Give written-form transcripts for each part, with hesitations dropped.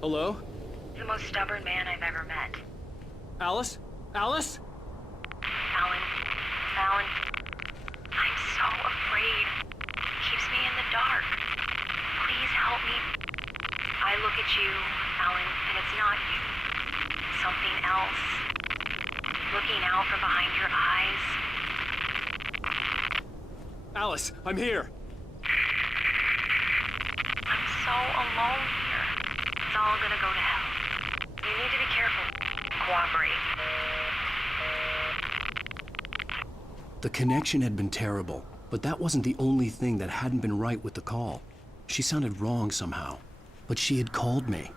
Hello? The most stubborn man I've ever met. Alice? Alice? Alan, I'm so afraid. It keeps me in the dark. Please help me. I look at you, Alan, and it's not you. Something else. Looking out from behind your eyes. Alice, I'm here. I'm so alone here. It's all gonna go to hell. You need to be careful. Cooperate. The connection had been terrible, but that wasn't the only thing that hadn't been right with the call. She sounded wrong somehow, but she had called me.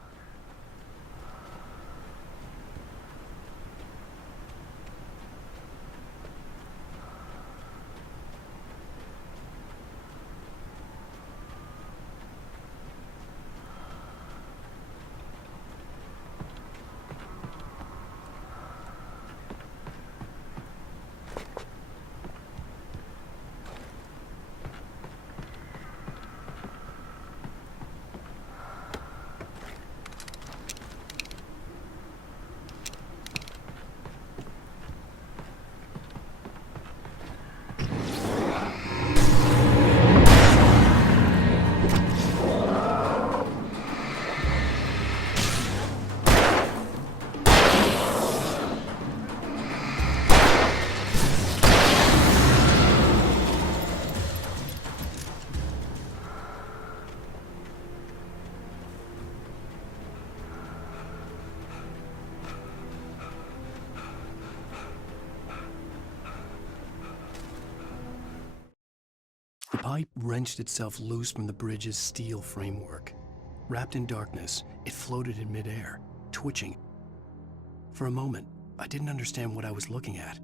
The pipe wrenched itself loose from the bridge's steel framework. Wrapped in darkness, it floated in midair, twitching. For a moment, I didn't understand what I was looking at.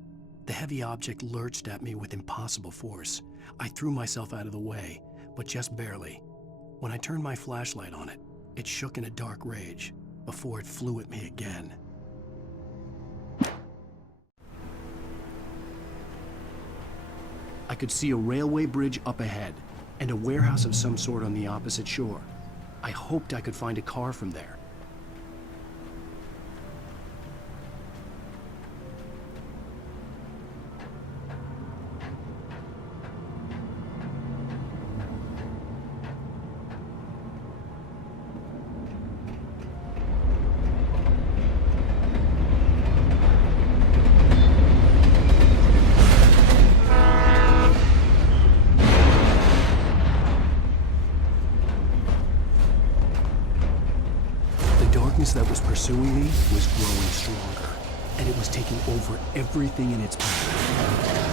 The heavy object lurched at me with impossible force. I threw myself out of the way, but just barely. When I turned my flashlight on it, it shook in a dark rage before it flew at me again. I could see a railway bridge up ahead and a warehouse of some sort on the opposite shore. I hoped I could find a car from there. That was pursuing me was growing stronger, and it was taking over everything in its path.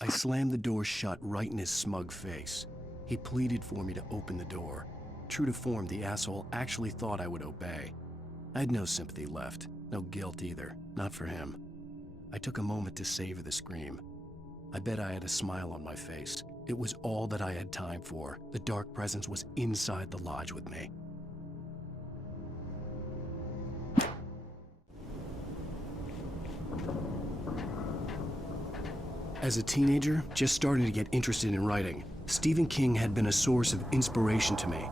I slammed the door shut right in his smug face. He pleaded for me to open the door. True to form, the asshole actually thought I would obey. I had no sympathy left, no guilt either, not for him. I took a moment to savor the scream. I bet I had a smile on my face. It was all that I had time for. The dark presence was inside the lodge with me. As a teenager, just starting to get interested in writing, Stephen King had been a source of inspiration to me.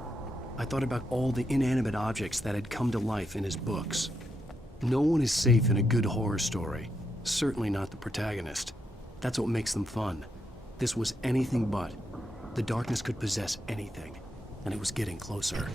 I thought about all the inanimate objects that had come to life in his books. No one is safe in a good horror story. Certainly not the protagonist. That's what makes them fun. This was anything but. The darkness could possess anything, and it was getting closer.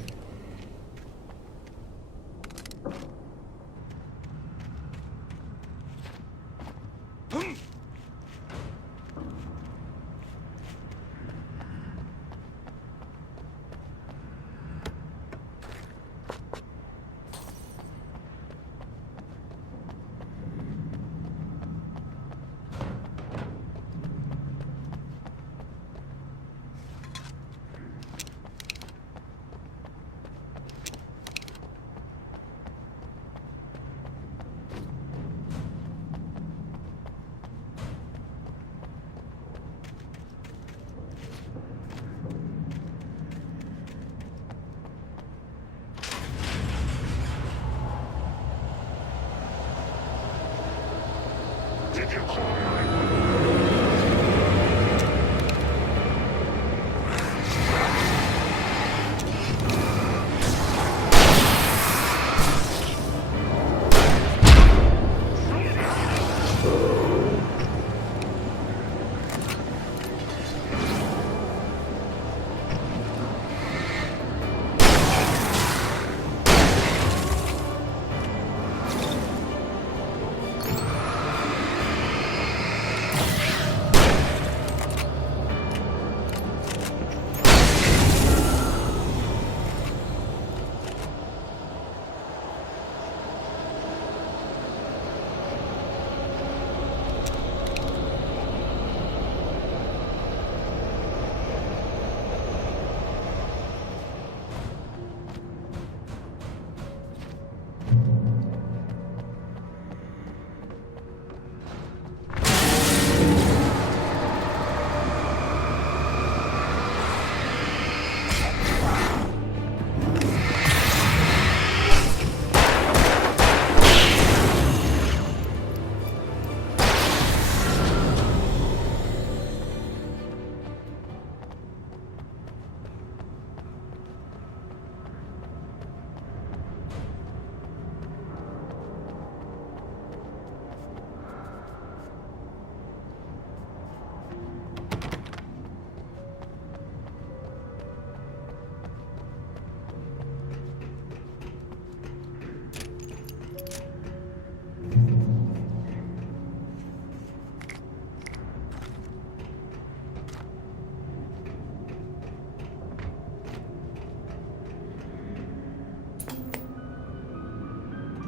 Did you call me?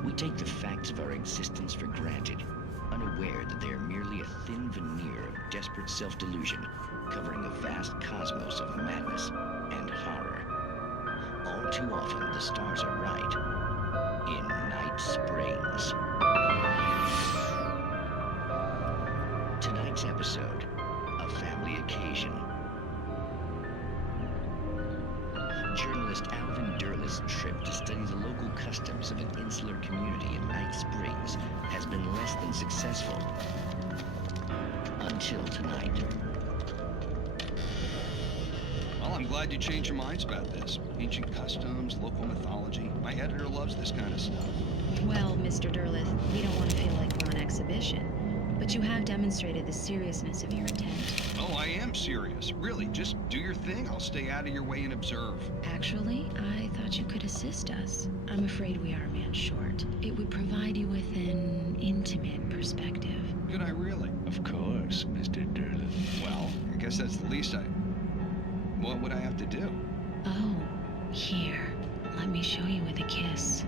We take the facts of our existence for granted, unaware that they are merely a thin veneer of desperate self-delusion, covering a vast cosmos of madness and horror. All too often, the stars are right. In Night Springs. Tonight's episode, a family occasion. Journalist Alvin Durleth's trip to study the local customs of an insular community in Night Springs has been less than successful. Until tonight. Well, I'm glad you changed your minds about this. Ancient customs, local mythology. My editor loves this kind of stuff. Well, Mr. Durleth, we don't want to feel like we're on exhibition, but you have demonstrated the seriousness of your intent. Oh, I am serious. Really, just do your thing. I'll stay out of your way and observe. Actually, I thought you could assist us. I'm afraid we are a man short. It would provide you with an intimate perspective. Could I really? Of course, Mr. Durleth. Well, I guess that's the least What would I have to do? Oh, here. Let me show you with a kiss.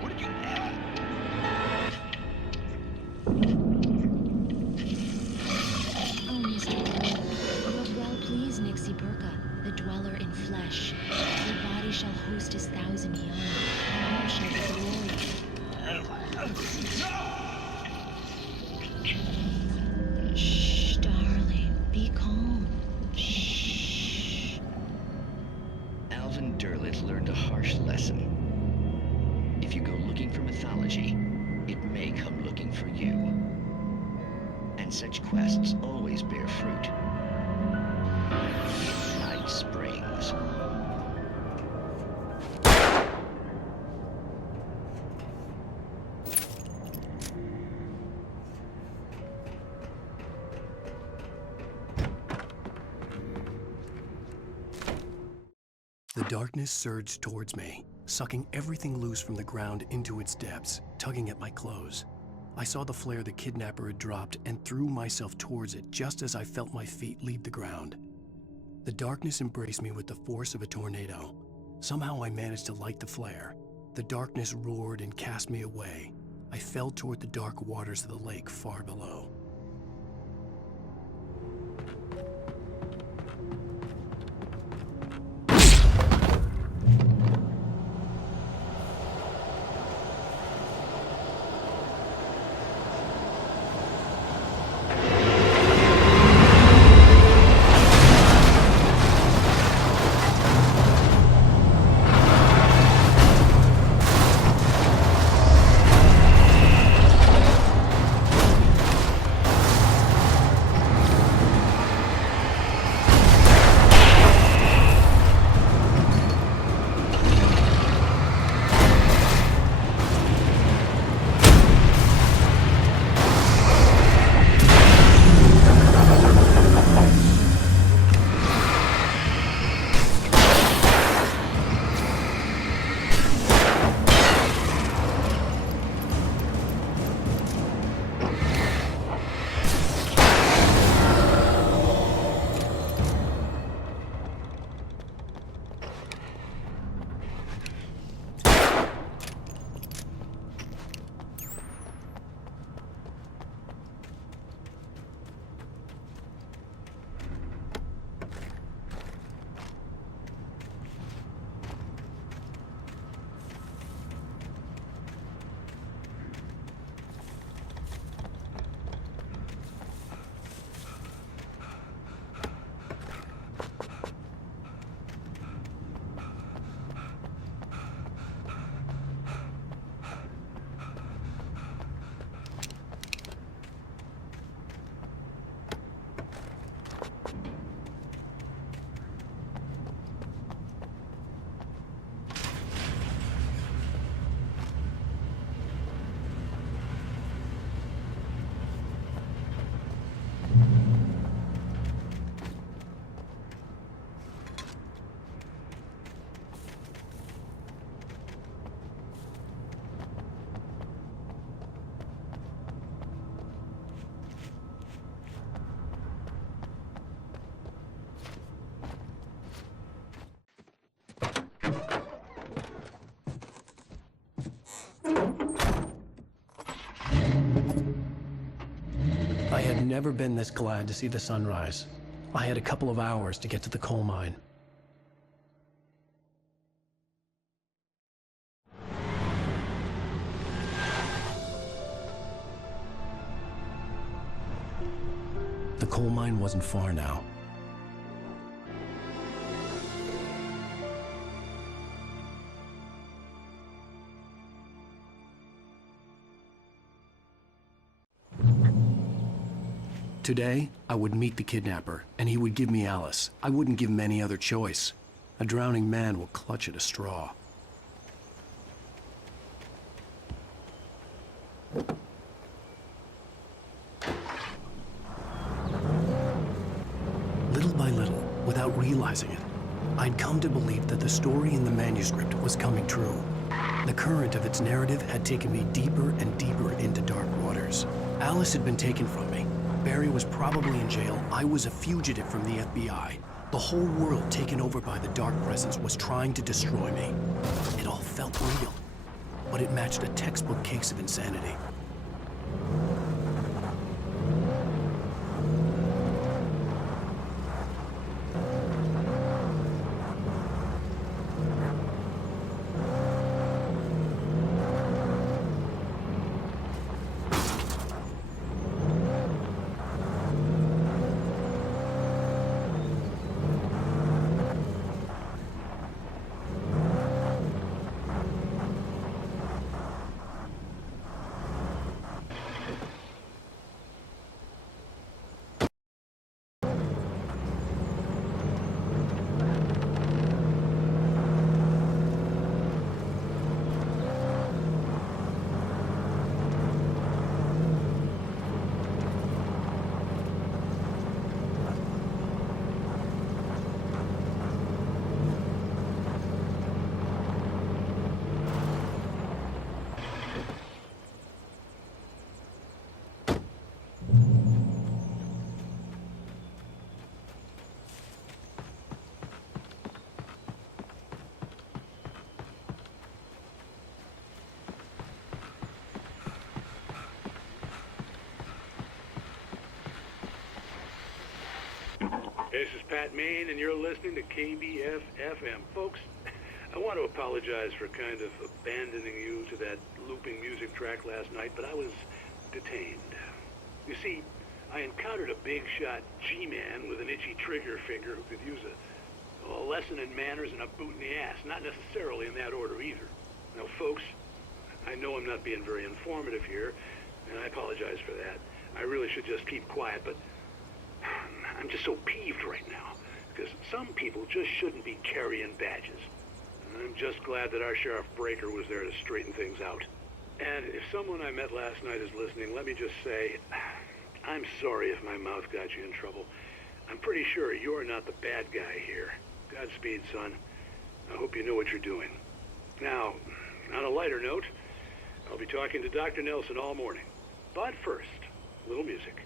What did you... Oh, Mr. Durleth, you have well pleased Nixie Burka, the dweller in flesh. Your body shall host his 1,000 young, and all shall be glory. Shh, darling, be calm. Shh. Alvin Durleth learned a harsh lesson. If if you go looking for mythology, it may come looking for you. And such quests always bear fruit. Night Springs. The darkness surged towards me, sucking everything loose from the ground into its depths, tugging at my clothes. I saw the flare the kidnapper had dropped and threw myself towards it just as I felt my feet leave the ground. The darkness embraced me with the force of a tornado. Somehow I managed to light the flare. The darkness roared and cast me away. I fell toward the dark waters of the lake far below. I had never been this glad to see the sunrise. I had a couple of hours to get to the coal mine. The coal mine wasn't far now. Today, I would meet the kidnapper, and he would give me Alice. I wouldn't give him any other choice. A drowning man will clutch at a straw. Little by little, without realizing it, I'd come to believe that the story in the manuscript was coming true. The current of its narrative had taken me deeper and deeper into dark waters. Alice had been taken from me. Barry was probably in jail. I was a fugitive from the FBI. The whole world taken over by the dark presence was trying to destroy me. It all felt real, but it matched a textbook case of insanity. This is Pat Main, and you're listening to KBF-FM. Folks, I want to apologize for kind of abandoning you to that looping music track last night, but I was detained. You see, I encountered a big-shot G-man with an itchy trigger finger who could use a lesson in manners and a boot in the ass. Not necessarily in that order either. Now, folks, I know I'm not being very informative here, and I apologize for that. I really should just keep quiet, but I'm just so peeved right now, because some people just shouldn't be carrying badges. And I'm just glad that our Sheriff Breaker was there to straighten things out. And if someone I met last night is listening, let me just say, I'm sorry if my mouth got you in trouble. I'm pretty sure you're not the bad guy here. Godspeed, son. I hope you know what you're doing. Now, on a lighter note, I'll be talking to Dr. Nelson all morning. But first, a little music.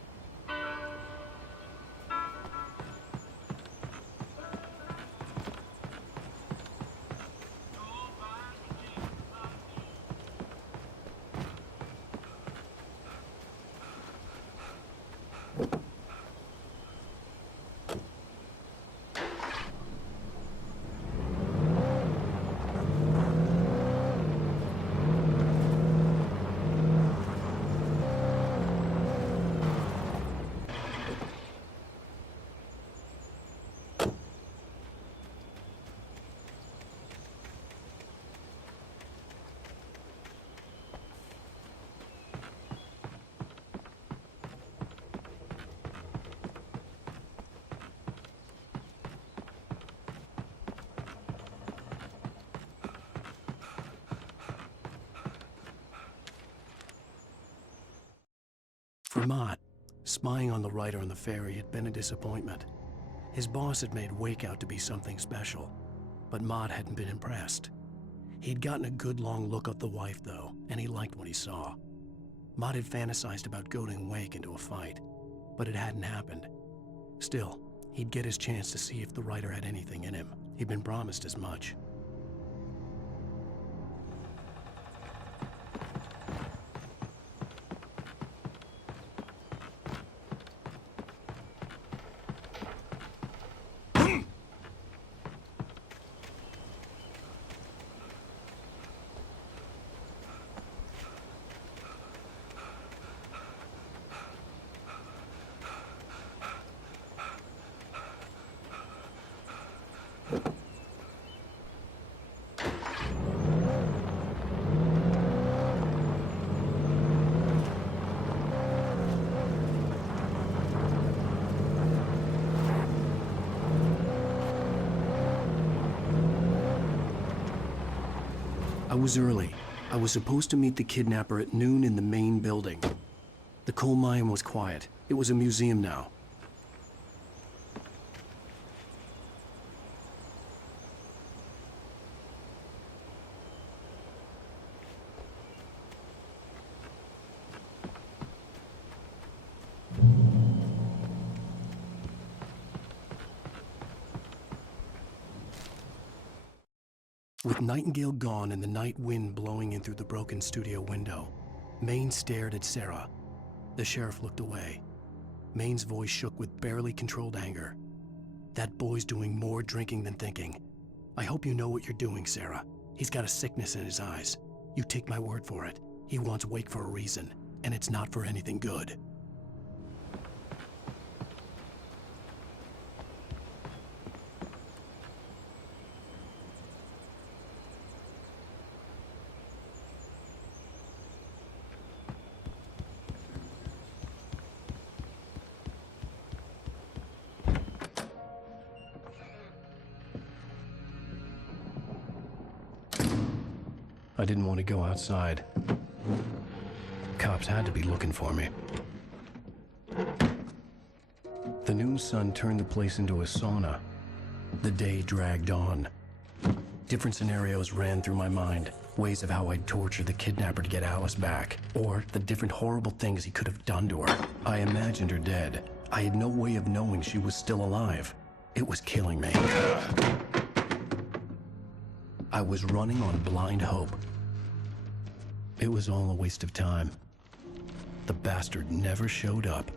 For Mott, spying on the writer on the ferry had been a disappointment. His boss had made Wake out to be something special, but Mott hadn't been impressed. He'd gotten a good long look at the wife, though, and he liked what he saw. Mott had fantasized about goading Wake into a fight, but it hadn't happened. Still, he'd get his chance to see if the writer had anything in him. He'd been promised as much. I was early. I was supposed to meet the kidnapper at noon in the main building. The coal mine was quiet. It was a museum now. With Nightingale gone and the night wind blowing in through the broken studio window, Maine stared at Sarah. The sheriff looked away. Maine's voice shook with barely controlled anger. That boy's doing more drinking than thinking. I hope you know what you're doing, Sarah. He's got a sickness in his eyes. You take my word for it. He wants Wake for a reason, and it's not for anything good. I didn't want to go outside. Cops had to be looking for me. The noon sun turned the place into a sauna. The day dragged on. Different scenarios ran through my mind. Ways of how I'd torture the kidnapper to get Alice back. Or the different horrible things he could have done to her. I imagined her dead. I had no way of knowing she was still alive. It was killing me. I was running on blind hope. It was all a waste of time. The bastard never showed up.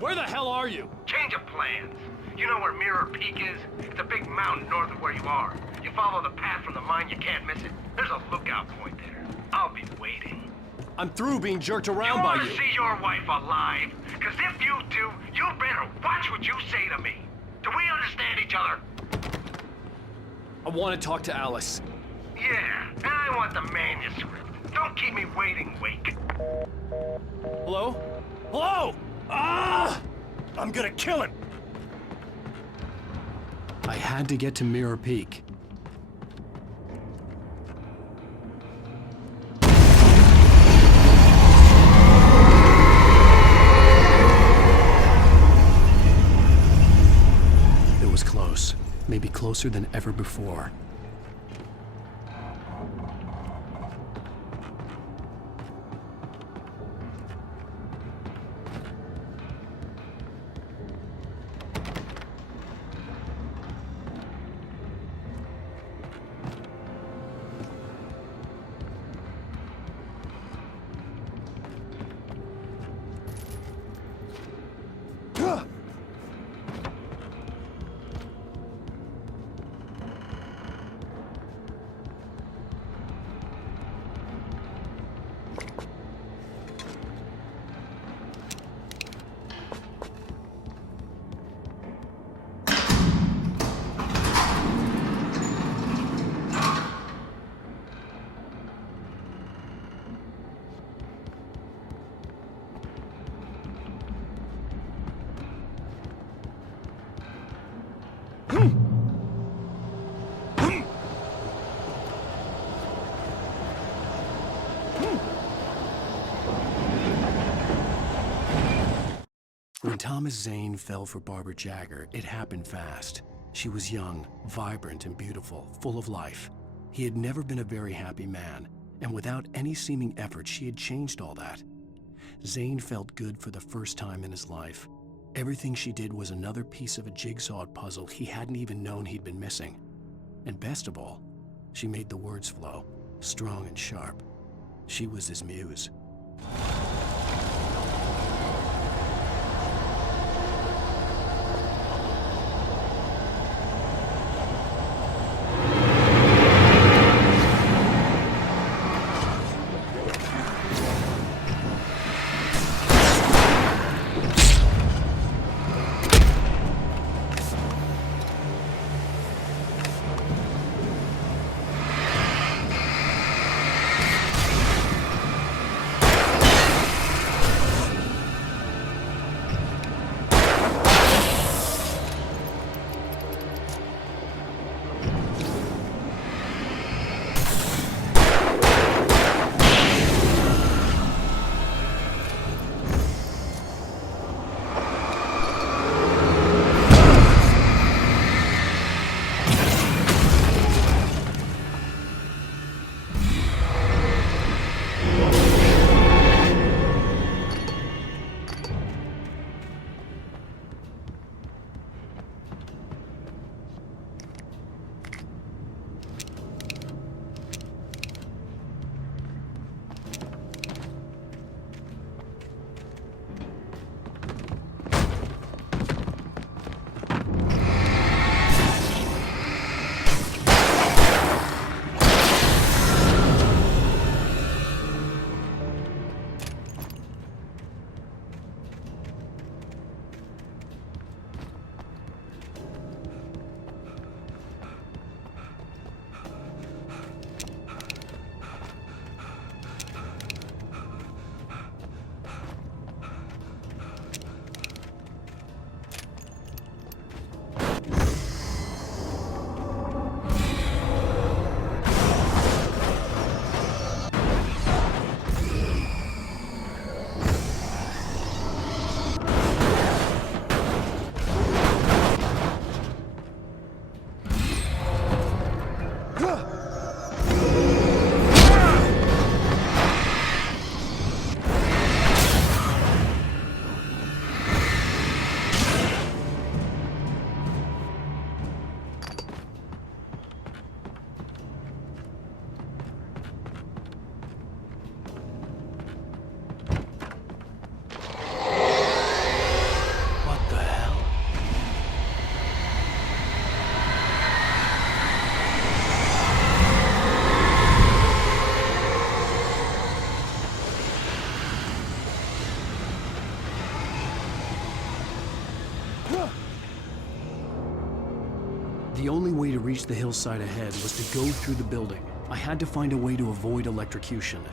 Where the hell are you? Change of plans. You know where Mirror Peak is? It's a big mountain north of where you are. You follow the path from the mine, you can't miss it. There's a lookout point there. I'll be waiting. I'm through being jerked around You by want you. to see your wife alive? Because if you do, you better watch what you say to me. Do we understand each other? I want to talk to Alice. Yeah, and I want the manuscript. Don't keep me waiting, Wake. Hello? Hello? Ah! I'm gonna kill him. I had to get to Mirror Peak. It was close, maybe closer than ever before. When Thomas Zane fell for Barbara Jagger, it happened fast. She was young, vibrant, and beautiful, full of life. He had never been a very happy man, and without any seeming effort, she had changed all that. Zane felt good for the first time in his life. Everything she did was another piece of a jigsaw puzzle he hadn't even known he'd been missing. And best of all, she made the words flow, strong and sharp. She was his muse. way to reach the hillside ahead was to go through the building. I had to find a way to avoid electrocution.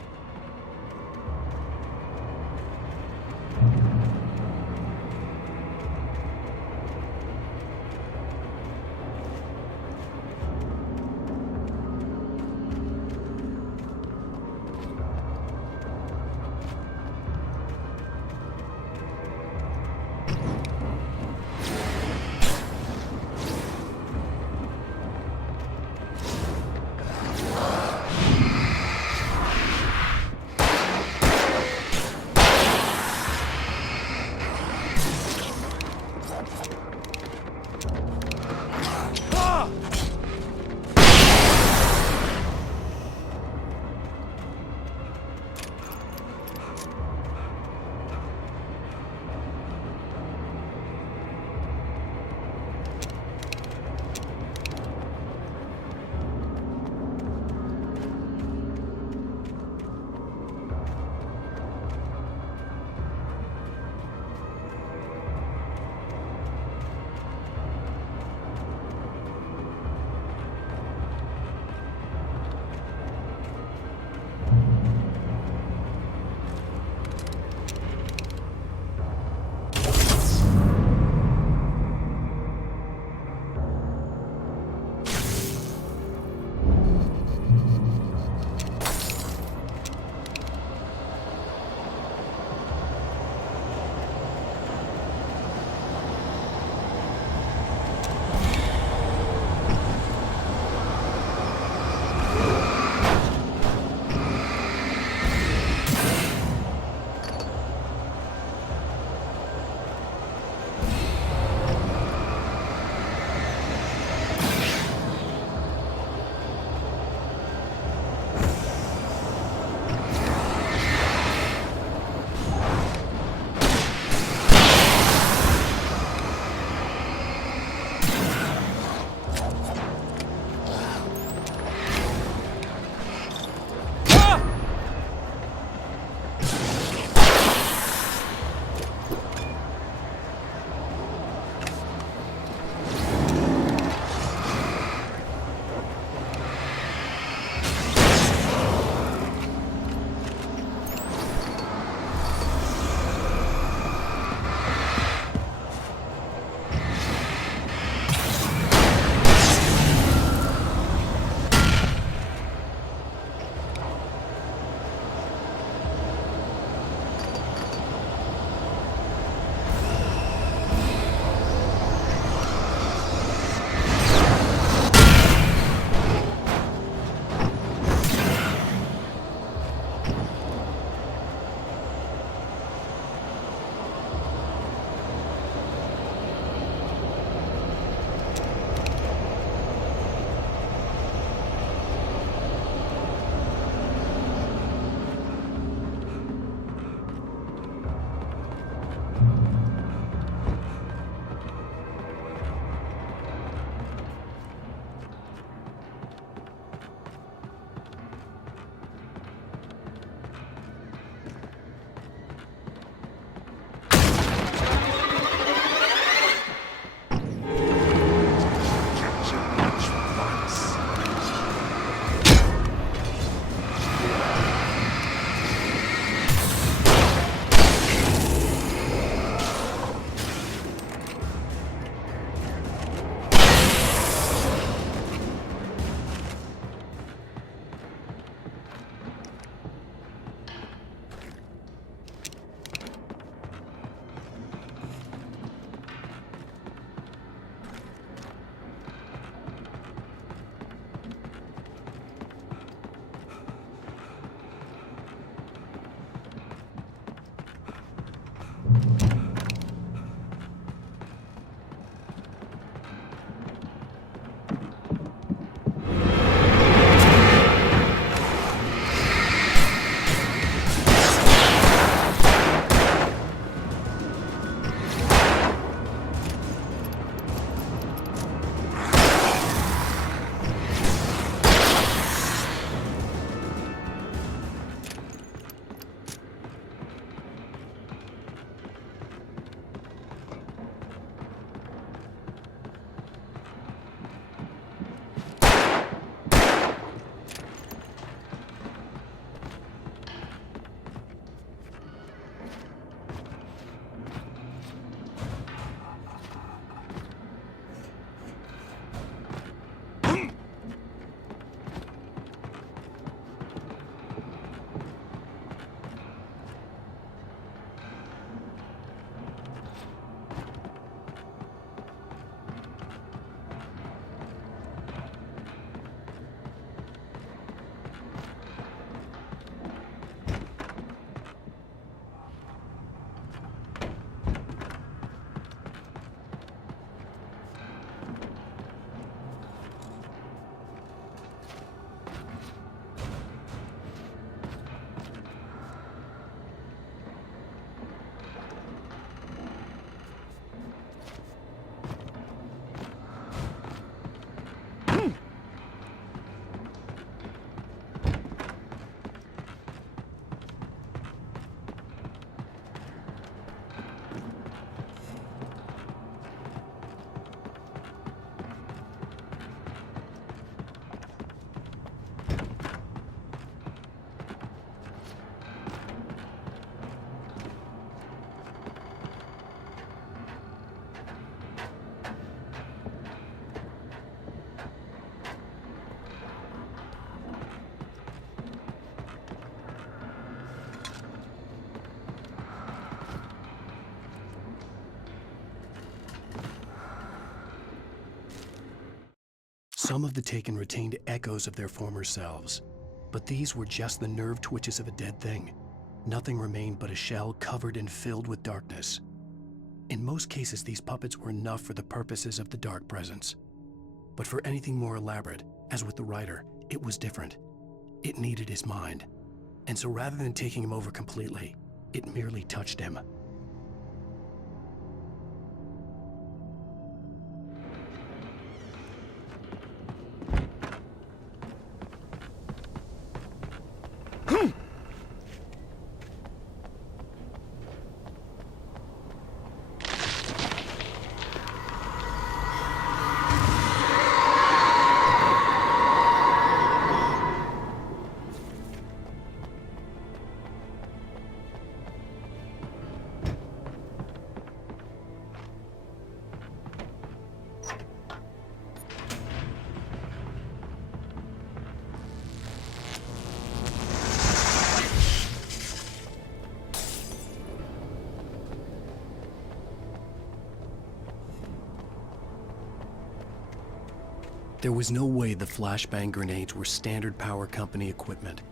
Some of the Taken retained echoes of their former selves, but these were just the nerve twitches of a dead thing. Nothing remained but a shell covered and filled with darkness. In most cases, these puppets were enough for the purposes of the dark presence. But for anything more elaborate, as with the writer, it was different. It needed his mind. And so rather than taking him over completely, it merely touched him. There was no way the flashbang grenades were standard power company equipment.